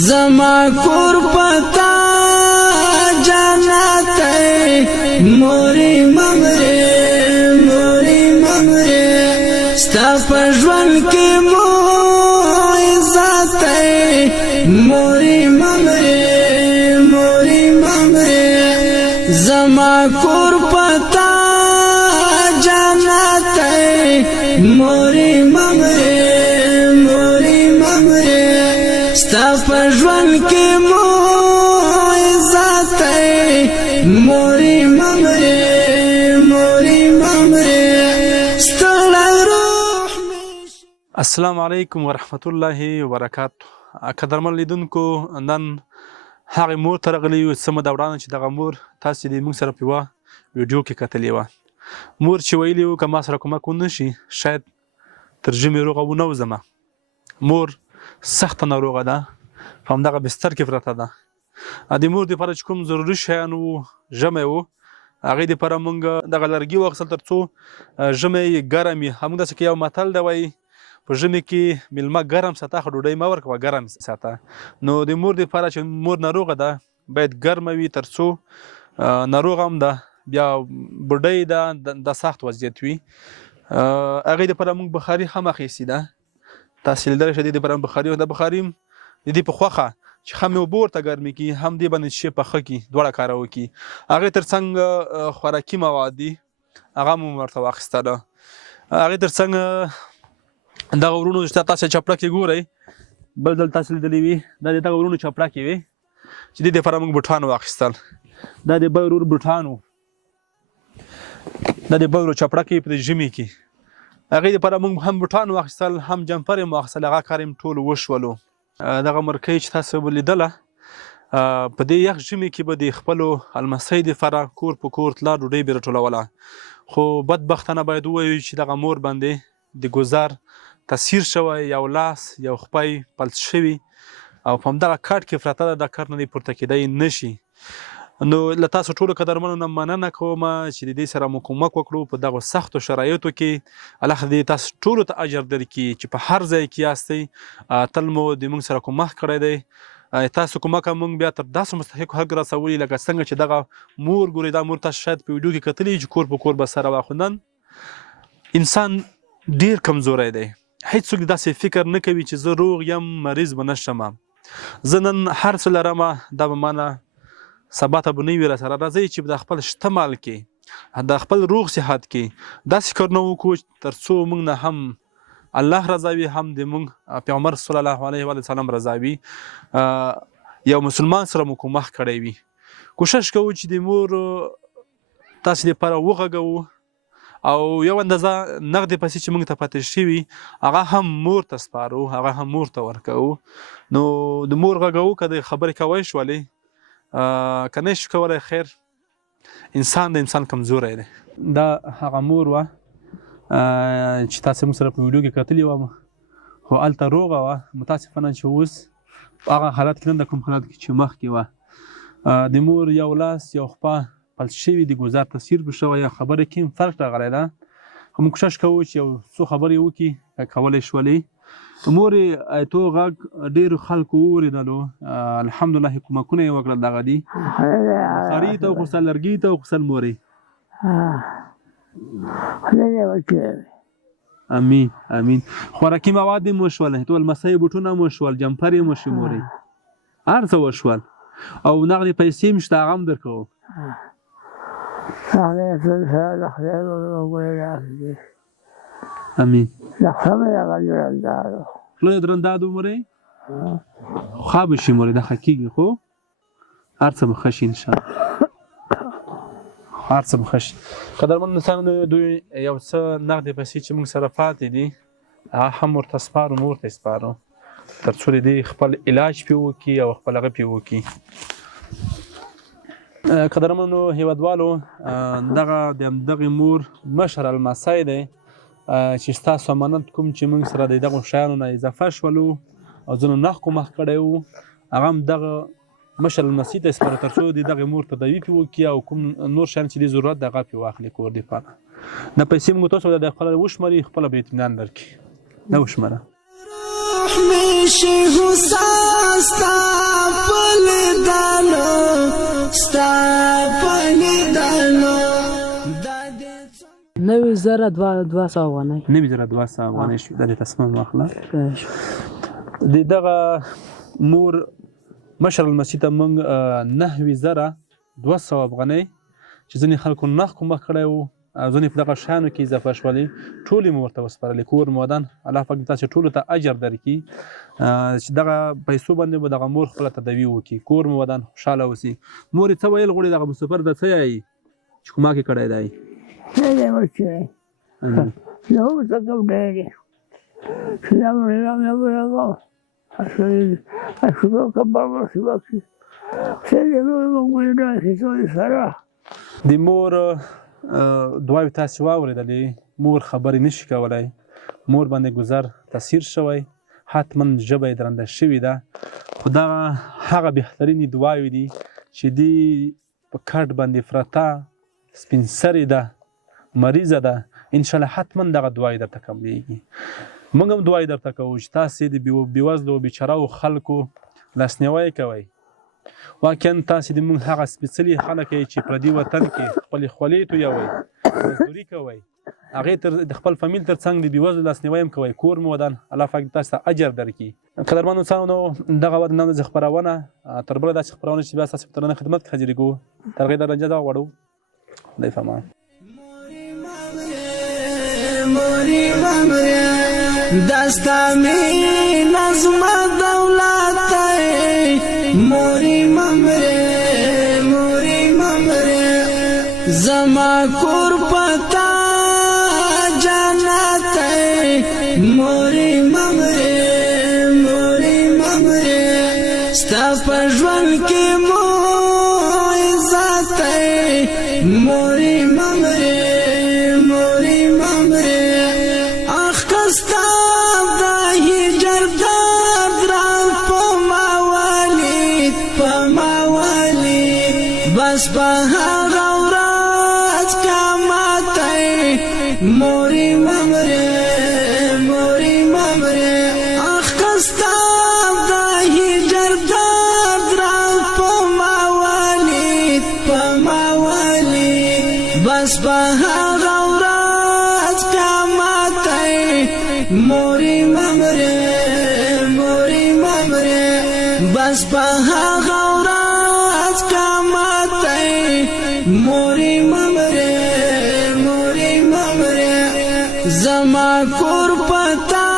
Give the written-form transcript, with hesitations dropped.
زما کور پتا جنت موري ممره ستا پژوان کې مو عزت موري ممره زما کور پتا جنت موري ممره ستا پژوان کې مو عزت موري ممره السلام علیکم ورحمت الله وبرکاته. قدرمن لیدونکو، نن هغه مور ته راغلی یو څه موده وړاندې چې دغه مور تاسې د موږ سره په یوه ویډیو کې کتلې وه. مور چې ویلي وو که ما سره کومک ونه شي شاید تر ژمي روغه ونه وځمه. مور سخته ناروغه ده، په همدغه بستر کې پرته ده. د مور دپاره چې کوم ضروري شیان وو ژمی وو هغې دپاره موږ دغه لرګي واخیستل تر څو ژمی ګرم وي. هموږ داسې که یو متل دی وایي په ژمي کې میلمه ګرم ساته خو ډوډۍ مه ورکوه ګرم ساته. نو د مور دپاره چې مور ناروغه ده باید ګرمه وي تر څو ناروغه هم ده بیا بوډۍ ده دا سخت وضعیت وي. هغې دپاره موږ بخاري هم اخیستې ده. تاسې لیدلی شئ دې دپاره بخاري د بخاري د دې په خوښه چې هم یې اوبه ورته ګرمې کړي هم دې باندې شی پخه کړي دواړه کاره وکړي. هغې تر څنګ خوراکي مواد دي هغه هم ورته واخیستله. هغې تر څنګ دغه ورونو چې تاسې چپړکې ګورئ بل ځل تاسې لیدلې وي دا د دغه ورونو چپړکې وې چې دې دپاره موږ بوټان واخیستل. دا د بل ورور بوټان وو، دا د بل ورور چپړکې په ژمي کې. هغې دپاره موږ هم بوټان واخیستل هم جمپر یې واخیستل. هغه کار یې ټول وشولو. دغه مرکۍ چې تاسو به لیدله په دې یخ ژمي کې به د خپلو المسۍ دپاره کور په کور تله ډوډۍ به یې راټولوله. خو بدبختانه باید ووایو چې دغه مور باندې د ګذر تاثیر شوی، یو لاس یو خپی پلس شوي او په همدغه کټ کې پرته ده. دا کټ نه دی پورته کېدی نشي. نو له تاسو ټولو قدرمنو نه مننه کوم چې د دې سره مو کومک وکړو په دغو سختو شرایطو کې. الله دې تاسو ټولو ته اجر درکړي چې په هر ځای کې یاستئ. تل مو د موږ سره کومک کړی دی. تاسو کومک موږ بیا تر داسې مستحقو خلکو رسولي لکه څنګه چې دغه مور ګورئ. دا مور تاسو شاید په ویډیو کې کتلي چې کور په کور به سره وه. خو نن انسان ډیر کمزوری دی. هیڅوک داسې فکر نه کوي چې زه روغ یم مریض به نه شم. زه نن هر څه لرمه دا به مانه سبا ته به نه وي راسره. راځئ چې د خپل شته مال کې د خپل روغ صحت کې داسې کارونه وکړو تر څو موږ نه هم الله رضا وي هم د موږ پیغمبر صلی الله علیه وسلم رضا وي. یو مسلمان سره مو کومک کړی وي. کوشش کوو چې د مور تاسې دپاره وغږوو او یو اندازه نغدې پیسې چې موږ ته پاتې شوي هغه هم مور ته سپارو، هغه هم مور ته ورکوو. نو د مور غږوو که د خبرې کوی شولې که نه شي کولی خیر. انسان د انسان کمزوری دی. دا هغه مور وه چې تاسې موږ سره په ویډیو کې کتلې وه خو هلته روغه وه. متاسفانه چې اوس په هغه حالت کې نه ده کوم حالت کې چې مخکې وه. د مور یو لاس یو خپه پلس شوي د ګذر تاثیر به شوی یا خبرې کې هم فرق راغلی ده. خو موږ کوشش کوو چې یو څو خبرې وکړي که کولی شولې. مور یې ایتو غږ ډېرو خلکو واورېدلو. الحمدلله کومکونه یې وکړل. دغه دي بخاري ته وخوستل، لرګي ته وخوستل. مور یې امین امین. خوراکي مواد یې مو شول، ټول مسۍ بوټونه مو شول، جمپر یې مو شي. مور یې هر څه وشول او نغدې پیسې هم شته هغه هم درکوو. امین. خوله درنده ده مورې ښه به شي. مورې دا ښه کېږي خو هر څه به ښه شي انشاءالله. هر څه به ښه شي. قدرمن انسانانو دوی یو څه نغدې پیسې چې موږ سره پاتې دي هغه هم ورته سپارو، مور ته یې سپارو تر څو د دې خپل علاج پې وکړي او خپل هغه پې وکړي. قدرمنو هیوادوالو، دغه د همدغې مور مشر المسی دی چې ستاسو امانت کوم چې موږ سره د دغو شیانو نه اضافه شولو او ځینو نښ کومک کړی وو هغه هم دغه مشر المسی ته سپارو تر څو د دغې مور تداوي پې وکړي او کوم نور شیان چې دې ضرورت د هغه پې واخلي کور دپاره. دا پیسې موږ تاسو د خپله وشمري خپله به اطمینان درکړي. دا وشمره. شي حساب ستا پلیدانو ستا پلیدانو 9,200 افغانۍ 9,200 افغانۍ شو د دې تصمیم واخله د دغه مور مشر المسجد ته موږ 9,200 افغانۍ چې ځینې خلکو نغ کومک کړی و او ځینې په دغه شیانو کې اضافه شولې ټولې مو ورته وسپارلې کور مو ودان الله پاک تاسو ټولو ته اجر درکړي چې دغه پیسو باندې به دغه مور خپله تداوي وکړي کور مو ودان خوشحاله اوسي مور یې څه ویل غواړي دغه مسافر ته څه یایي چې کومک یې کړی دی څه دی ورکړی زه ورته کوم ډېر دی چې دا مریضان مې ورغلم اشوکو کبر ورسوه کړي څه دی نور موږ ولیدل چې ټولې سره د مور دعاوې تاسې واورېدلې مور خبرې نشي کولی مور باندې ګذر تاثیر شوی حتما ژبه یې درنده شوې ده خو دغه هغه بهترینې دعاوې دي چې دې په کټ باندې پرته سپین سرې ده مریضه ده انشاءالله حتما دغه دعاوې درته قبلیږي موږ هم دعاوې درته کوو چې تاسې د بېوزلو بېچارهو خلکو لاسنیوی کوئ واقعا تاسې د موږ هغه سپېڅلي خلک یې چې پردي وطن کې خپلې خولې تویوئ مزدوري کوئ هغې د خپل فامیل تر څنګ د بېوزلو لاسنیوی هم کوئ کور مو ودان الله پاک تاسو ته اجر درکړي قدرمنو انسانانو دغه وه د نن ورځې خپرونه تر بله داسې خپرونه چې بیا ستاسو په درنه خدمت کې حاضرېږو تر هغې درجه دغه غواړو خدای فامان موري ممره دستا می نظم دولت موري ممره زما کور پتا جنت موري ممره ستا پژوان کې مو عزت موري ممره بس په هغه ورځ قیامت موري ممره اخ کستا د هجر درد را په ماوالي بس په هغه ورځ قیامت موري ممره بس په هغه ورځ قیامت موري ممره زما کور پتا